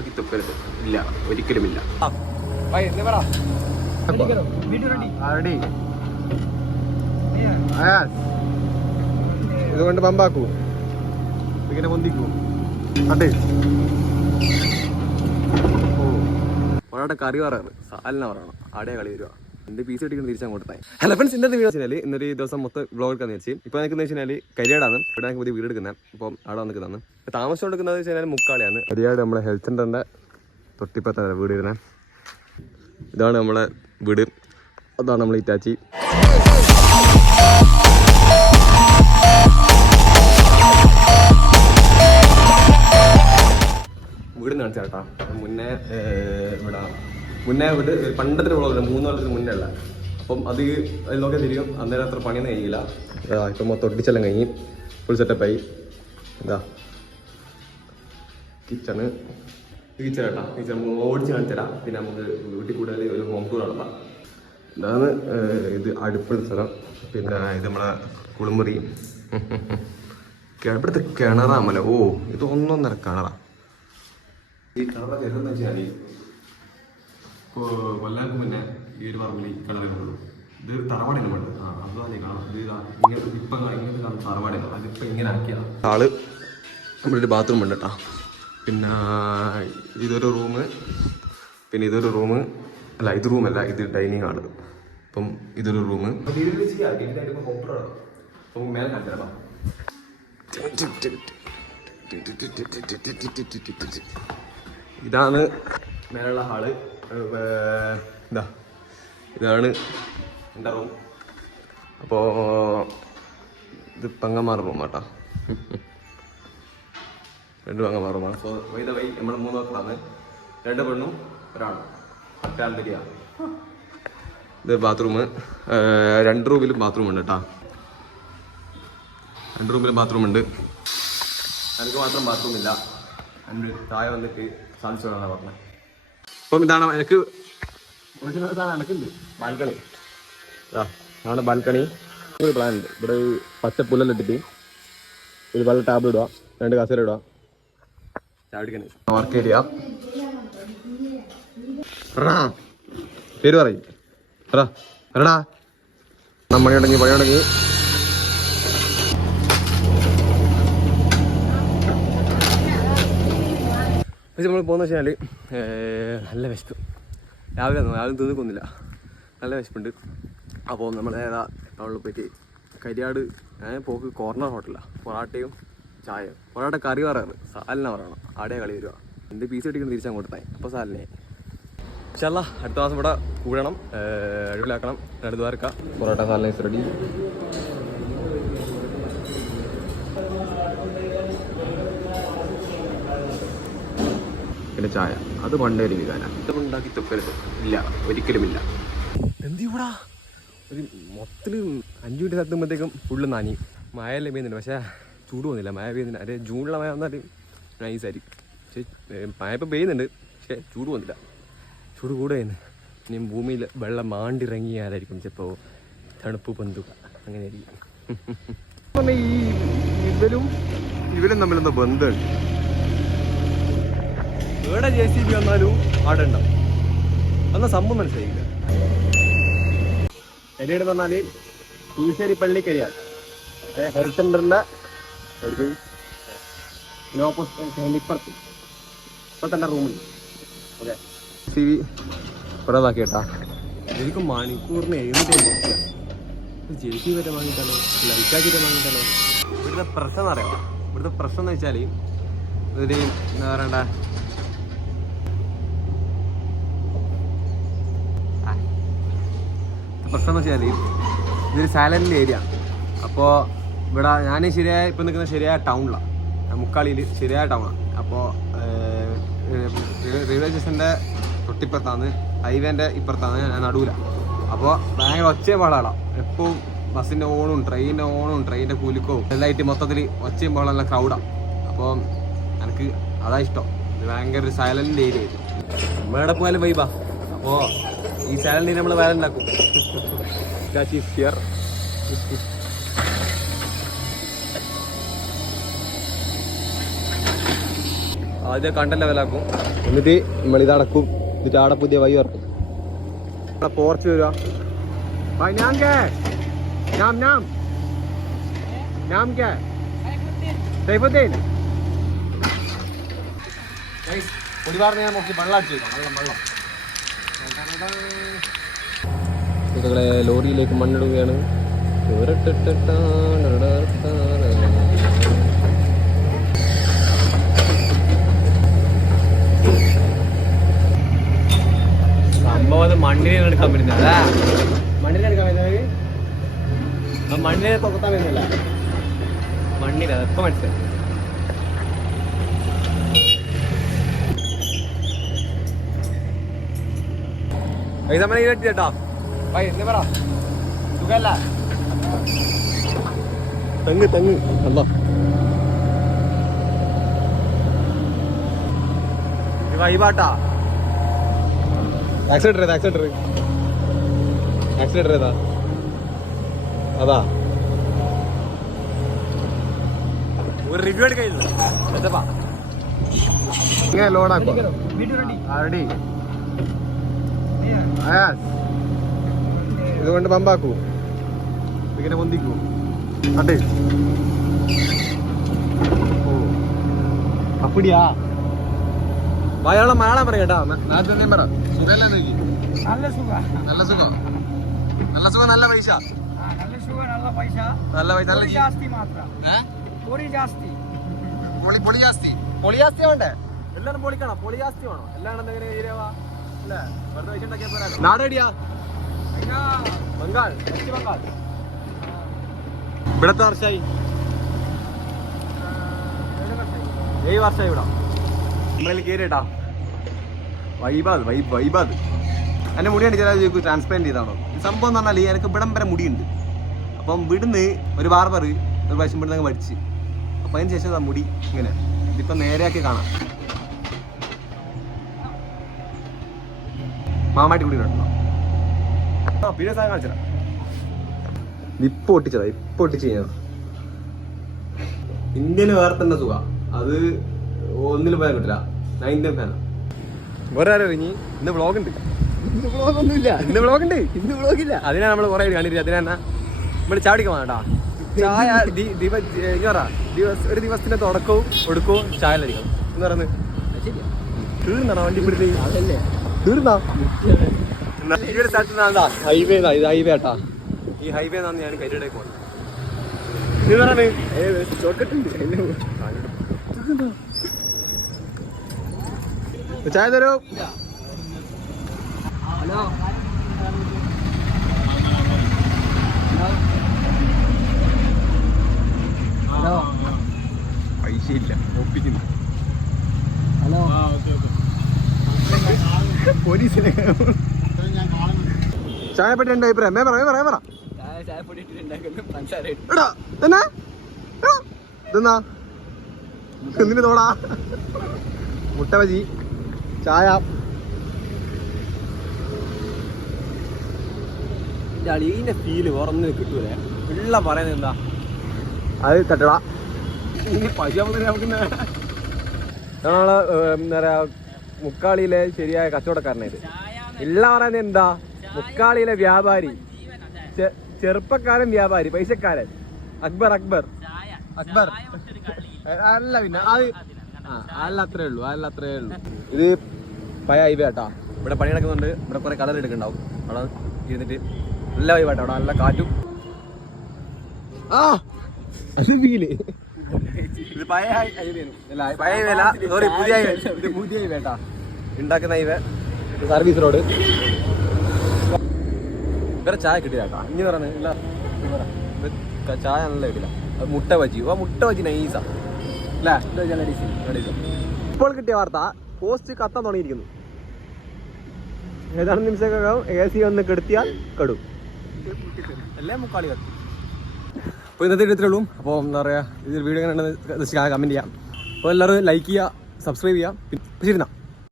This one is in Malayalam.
ഉണ്ടാക്കി തുപ്പരുത് ഇല്ല ഒരിക്കലുമില്ല. ഇല്ല ഇതുകൊണ്ട് പമ്പാക്കൂ. ഇങ്ങനെ പൊന്തിക്കൂ. അതെ ഓ. അവിടെ കറി പറയാറ് സാലിന പറയണം. ആടെ കളി വരുവാ എന്റെ പീസ് കിട്ടിക്കുന്ന തിരിച്ചങ്ങോട്ട് അങ്ങോട്ടായി ഹലോ ഫ്രണ്ട്സ് ഇന്നത്തെ വീട് വെച്ചാൽ ഇന്നൊരു ദിവസം മൊത്തം വ്ളോഗ് എടുക്കാന്ന് വെച്ചാൽ ഇപ്പൊ നിൽക്കുന്ന വെച്ചാൽ കരിയാടാണ്. ഇവിടെ ഞങ്ങൾക്ക് പുതിയ വീട് എടുക്കുന്നത് അപ്പം അവിടെ നിൽക്കുന്നതാണ് താമസം എടുക്കുന്നത് വെച്ചാൽ മുക്കാളിയാണ്. കരിയാട് നമ്മുടെ ഹെൽത്ത് സെന്ററിന്റെ തൊട്ടിപ്പത്താണ് വീട് ഇരുന്നത് ഇതാണ് നമ്മളെ വീട്. അതാണ് നമ്മൾ ഇറ്റാച്ചി. വീട് നടത്തി ചേട്ടാ മുന്നേ ഇവിടെ മുന്നേ ഇവിടെ പണ്ടത്തെ വ്ളോഗ് മൂന്ന് കൊല്ലത്തിന് മുന്നേ ഉള്ള അപ്പം അത് അതിലൊക്കെ തിരിയും. അന്നേരം അത്ര പണിയൊന്നും കഴിയില്ല ഇപ്പം മൊത്തം ഒട്ടിച്ചെല്ലാം കഴിഞ്ഞ് ഫുൾ സെറ്റപ്പായി എന്താ കിച്ചണ് കിച്ചൺ കേട്ടാ കിച്ചൺ ഓടിച്ച് കാണിച്ചുതരാം പിന്നെ നമുക്ക് വീട്ടിൽ കൂടുതൽ ഒരു ഹോം ടൂർ നടത്താം. ഇതാണ് ഇത് അടുപ്പുള്ള സ്ഥലം. പിന്നെ ഇത് നമ്മളെ കുളിമുറി. ഇവിടുത്തെ കിണറാമല്ലോ ഓ ഇത് ഒന്നൊന്നര കിണറാ. ഈ കിണറ വരുന്ന വെച്ചാൽ കൊല്ലാർക്ക് മുന്നേ ഈ ഒരു പറമ്പിൽ കിണറുള്ളൂ കിണർ ഇത് തറവാടിന് വേണ്ട ആ അതാണ് ഈ കാണാം. ഇത് ഇങ്ങനെ ഇപ്പം ഇങ്ങനത്തെ കാണും തറവാടിന് അതിപ്പോൾ ഇങ്ങനെ ആക്കിയതാണ് ആൾ നമ്മളൊരു ബാത്റൂം ഉണ്ട് കേട്ടോ. പിന്നെ ഇതൊരു റൂമ് പിന്നെ ഇതൊരു റൂമ് അല്ല ഇത് റൂമല്ല ഇത് ഡൈനിങ് ആണ് അപ്പം ഇതൊരു റൂമ് അപ്പം മേലെ കാണിച്ചാ ഇതാണ് മേലുള്ള ഹാൾ. ഇതാ. ഇതാണ് എന്റെ റൂം? അപ്പോൾ ഇത് പങ്കന്മാർ റൂം കേട്ടോ രണ്ട് പങ്കന്മാർ റൂമാണ്. സോ വൈദ വൈ നമ്മൾ മൂന്ന് മക്കളാണ്. രണ്ട് പെണ്ണും ഒരാളും താല്പര്യ ഇത് ബാത്റൂം രണ്ട് റൂമിലും ബാത്റൂം ഉണ്ട് കേട്ടോ രണ്ട് റൂമിലും ബാത്റൂം ഉണ്ട്. എനിക്ക് മാത്രം ബാത്റൂം ഇല്ല. എന്റെ താഴെ വന്നിട്ട് സാധിച്ചു പറഞ്ഞത്. അപ്പം ഇതാണ് എനിക്ക് ബാൽക്കണി. ആണ് ബാൽക്കണി. ഒരു പ്ലാൻ ഉണ്ട്. ഇവിടെ ഒരു പച്ച പുല്ലെല്ലാം ഇട്ടിട്ട് ഒരു വെള്ള ടാബ് ഇടുക രണ്ട് കസേര ഇടുക. ചാടിക്കണി. വർക്ക് ഏരിയ പേര് പറയും. എടാ എടാ പണിയുണ്ടെങ്കിൽ പണിയുണ്ടെങ്കിൽ പക്ഷെ നമ്മൾ പോകുന്ന വെച്ചാൽ നല്ല വിശപ്പ്. രാവിലെ രാവിലെ തീർക്കൊന്നുമില്ല നല്ല വിശപ്പുണ്ട്. അപ്പോൾ നമ്മൾ ഏതാ ടൗണിൽ പോയിട്ട് കരിയാട് പോക്ക് കോർണർ ഹോട്ടലാണ് പൊറാട്ടയും ചായയും. പൊറാട്ട കറി പറയാറ് സാലിന പറയണം. ആടെ കളി വരിക. എന്റെ പീസ് കിട്ടിക്കുന്ന തിരിച്ചങ്ങോട്ട് തായി അപ്പോൾ സാലിനെ. അല്ല അടുത്ത മാസം ഇവിടെ കൂടണം. അടിപൊളിയാക്കണം. അടുത്ത് വാർക്കാം പൊറോട്ട സാലിനെ റെഡി പിന്നെ ചായ. അത് പണ്ടേ ഒരു വിധാനം ഇത് ഉണ്ടാക്കി തുപ്പരുത് ഇല്ല ഒരിക്കലുമില്ല. എന്തിവിടാ? ഒരു മൊത്തത്തിൽ അഞ്ചു മിനിറ്റ് എത്തുമ്പോഴത്തേക്കും ഫുള്ള് നനി മഴയല്ലേ പെയ്യുന്നുണ്ട്. പക്ഷേ ചൂട് പോകുന്നില്ല മഴ പെയ്യുന്നില്ല. അതെ ജൂണിലെ മഴ വന്നാൽ നൈസായിരിക്കും പക്ഷേ മഴ ഇപ്പം പെയ്യുന്നുണ്ട്. പക്ഷേ ചൂട് പോകുന്നില്ല ചൂട് കൂടെ ഇനി ഭൂമിയിൽ വെള്ളം മാണ്ടിറങ്ങിയാലായിരിക്കും ചിലപ്പോൾ തണുപ്പ് പൊന്തുക. അങ്ങനെയായിരിക്കും. ഈ ഇവരും ഇവരും തമ്മിലെന്തോ ബന്ധമുണ്ട്. എവിടെ ജെ സി ബി വന്നാലും അവിടെ ഉണ്ടാവും എന്നാ സംഭവം മനസ്സിലായില്ല. വന്നാൽ കീശ്ശേരി പള്ളി കരിയാട് ഹെൽത്ത് സെന്ററിന്റെ ഇപ്പുറത്ത് ഇപ്പൊ തന്നെ റൂമിൽ ഓക്കെ സി വി കേട്ടാ എനിക്ക് മണിക്കൂറിന് എഴുന്നൂറ്റി ജെ സി വരെ വാങ്ങിയിട്ടാലോ ലൈറ്റാക്കിയിട്ട് ഇവിടുത്തെ പ്രശ്നം എന്ന് അറിയാം ഇവിടുത്തെ പ്രശ്നം എന്ന് വെച്ചാൽ ഇതിൽ എന്താ പറയണ്ട? പ്രശ്നം എന്ന് വെച്ചാൽ ഇതൊരു സൈലന്റ് ഏരിയ. അപ്പോൾ ഇവിടെ ഞാൻ ശരിയായ ഇപ്പം നിൽക്കുന്ന ശരിയായ ടൗണിലാണ് മുക്കാളിയിൽ ശരിയായ ടൗണാണ് അപ്പോൾ റെയിൽവേ സ്റ്റേഷന്റെ തൊട്ടിപ്പുറത്താണ് ഹൈവേന്റെ ഇപ്പുറത്താണ് ഞാൻ നടുവില. അപ്പോൾ ഭയങ്കര ഒച്ചയും പാടാണ് എപ്പോഴും ബസ്സിന്റെ ഓണും ട്രെയിനിന്റെ ഓണും ട്രെയിനിന്റെ കുലുക്കവും. എല്ലായിട്ട് മൊത്തത്തിൽ ഒച്ചയും പാടുള്ള ക്രൗഡാണ് അപ്പോൾ എനിക്ക് അതാ ഇഷ്ടം. ഭയങ്കര ഒരു സൈലന്റ് ഏരിയ നമ്മളുടെ പോയാലും വൈബാ അപ്പോൾ ഈ ചാനലിന് നമ്മൾ വേറെ ഉണ്ടാക്കും. ആദ്യം കണ്ട ലെവലാക്കും എന്നിട്ട് നമ്മൾ ഇത് അടക്കും. എന്നിട്ട് ആടെ പുതിയ വൈ ഇറക്കും പോർച്ച് വരുക. ഞാൻ നാം നാം നാം കേ സൈഫുദ്ദീൻ ഒരുപാട് നേരം നോക്കി. വെള്ളം അടിച്ചു വെക്കാം വെള്ളം വെള്ളം. ഇതുങ്ങളെ ലോറിയിലേക്ക് മണ്ണിടുകയാണ്. സംഭവം അത് മണ്ണിനെ എടുക്കാൻ പറ്റുന്നത് മണ്ണിലെടുക്കാൻ പറ്റുന്നത് ആ മണ്ണിനെ തുറത്താൻ പറ്റുന്നില്ല. മണ്ണിനെ അതൊക്കെ മനസ്സിലായി. പൈസ മണി കേട്ടോ പൈസ പറ സുഖല്ല തെങ്ങ് തെങ്ങ് അല്ല വൈബാട്ടാ ആക്സിഡന്റ് ആക്സിഡന്റ് ആക്സിഡന്റ് ഏതാ അതാ ഒരു റിവ്യൂ എടുക്കില്ല ലോഡാക്കോ ആ ലോഡാക്കോ അയാസ് ഇതുകൊണ്ട് പമ്പാക്കൂ. ഇങ്ങനെ പൊന്തിക്കൂ. അട്ടേ അപ്പടിയാ. വയലുള്ള മാളാൻ പറ കേട്ടാ. നാട്ടുണ്ണിയും പറ. സുഖമല്ലേ നീക്ക് നല്ല സുഖം. നല്ല സുഖം. നല്ല സുഖം നല്ല പൈസ. നല്ല പൈസ. നല്ല പൈസ നല്ല ജാസ്തി മാത്രം. പൊടി ജാസ്തി. പൊളി പൊളി ജാസ്തി. പൊളി ജാസ്തി വേണ്ടേ? എല്ലാരും പൊളിക്കണം. പൊളി ജാസ്തി വേണം. എല്ലാണെന്തെങ്കിലും ഈരവാ നാടെടിയാ? ബംഗാൾ വെസ്റ്റ് ബംഗാൾ. ഇവിടെ എത്ര വർഷമായി ഏഴ് വർഷമായി ഇവിടെ. നമ്മളിൽ കയറിട്ടാ വൈബാത് വൈബ് വൈബാത്. എന്റെ മുടി അടിച്ചാൽ ചോദിക്കും ട്രാൻസ്പെറന്റ് ചെയ്താണോ? സംഭവം എന്ന് പറഞ്ഞാൽ എനിക്ക് ഇവിടം വരെ മുടിയുണ്ട്. അപ്പം ഇവിടുന്ന് ഒരു ബാർബർ ഒരു പ്രാവശ്യം ഇവിടുന്ന് അങ്ങ് മടിച്ച് അപ്പം അതിന് ശേഷം മുടി ഇങ്ങനെ. ഇതിപ്പം നേരെയാക്കി കാണാം. മാമാട്ടി കുടിയിട്ടുണ്ടോ ആ പിന്നെ സാധനം കാണിച്ചതാ. ഇപ്പൊ ഒട്ടിച്ചതാ ഇപ്പൊ ഒട്ടിച്ച് കഴിഞ്ഞാ. ഇന്ത്യയിൽ വേറെ തന്നെ സുഖ? അത് ഒന്നിലും പോയാൽ കിട്ടില്ല നയന്റീൻ ഫാന വേറെ ആരോ ഇനി ഇന്ന് വ്ളോഗ് ഉണ്ട്. ഇന്ന് vlog ഒന്നുമില്ല. ഇന്ന് വ്ളോഗ് ഉണ്ട്. ഇന്ന് vlog ഇല്ല. അതിനാ നമ്മൾ കുറെ കണ്ടിരിക്കും അതിനാ നമ്മൾ ചാടിക്കാൻ വേണ്ടാ ചായ ദി- ദിവ- ഏ, ഇനി പറ. ഒരു ദിവസത്തിന്റെ തുടക്കവും ഒടുക്കവും ചായ അടിക്കണം എന്ന് പറയുന്നത് തീർന്നാണോ വണ്ടി പിടിച്ച്. അതല്ലേ. തീർന്നാ? ഒരു സ്ഥലത്ത് ഹൈവേ ഇത്. ഹൈവേ ആട്ടാ. ഈ ഹൈവേ നിന്നാണ് ഞാൻ കരിയുടെ പോകുന്നത് നീ ചായ തരൂ? ഹലോ? ഹലോ പൈസ ഇല്ല ഒപ്പിക്കുന്നു. ഹലോ? പോലീസിനെ ചായ പറ്റി എന്റെ അഭിപ്രായം? മേ പറയാ പറയാ പറ ഇതെന്നാ? എന്തിനു തോടാ? മുട്ട ബജി ചായ. അളീന്റെ ഫീൽ വേറൊന്നും കിട്ടൂലേ. ഉള്ള പറയുന്നത് എന്താ? അത് തട്ടടാ. പശു നമുക്ക് നമ്മൾ എന്താ പറയാ മുക്കാളിയിലെ ശരിയായ കച്ചവടക്കാരനെ ഇല്ല പറയുന്നത് എന്താ? മുക്കാളിയിലെ വ്യാപാരി. ചെറുപ്പക്കാരൻ വ്യാപാരി പൈസക്കാരൻ. അക്ബർ അക്ബർ. അക്ബർ. അല്ല പിന്നെ അത് അല്ല അത്രേ ഉള്ളൂ അല്ല അത്രേ ഉള്ളൂ. ഇത് പഴയ ഹൈവേ കേട്ടാ ഇവിടെ പണി നടക്കുന്നുണ്ട്. ഇവിടെ കുറെ കളർ എടുക്കുന്നുണ്ടാവും. അവിടെ ഇരുന്നിട്ട് നല്ല വൈബ് കേട്ടോ അവിടെ നല്ല കാറ്റും. ആ അത് ഫീൽ ഇത് പഴയ അല്ല പഴയ അല്ല സോറി പുതിയ ഇത് പുതിയ ഹൈവേ കേട്ടാ ഉണ്ടാക്കുന്ന ഇവ സർവീസ് റോഡ് ഇവരെ ചായ കിട്ടില്ല കേട്ടോ. ഇനി പറയുന്നത് ഇല്ല. ചായ നല്ല കിട്ടില്ല. മുട്ട ബജി. ആ. മുട്ട ബജി നൈസാ അല്ലേ ഇപ്പോൾ കിട്ടിയ വാർത്ത പോസ്റ്റ് കത്താൻ തുടങ്ങിയിരിക്കുന്നു. ഏതാനും നിമിഷമൊക്കെ എ സി ഒന്ന് കെടുത്തിയാൽ കെടും. അല്ലേ മുക്കാളി കത്തി? അപ്പോൾ ഇന്നത്തെ ഇത്രേ ഉള്ളൂ. അപ്പോൾ എന്താ പറയുക ഇതിൽ വീഡിയോ എങ്ങനെ കമന്റ് ചെയ്യാം. അപ്പോൾ എല്ലാവരും ലൈക്ക് ചെയ്യുക സബ്സ്ക്രൈബ് ചെയ്യുക. പിന്നെ ശരി എന്നാ.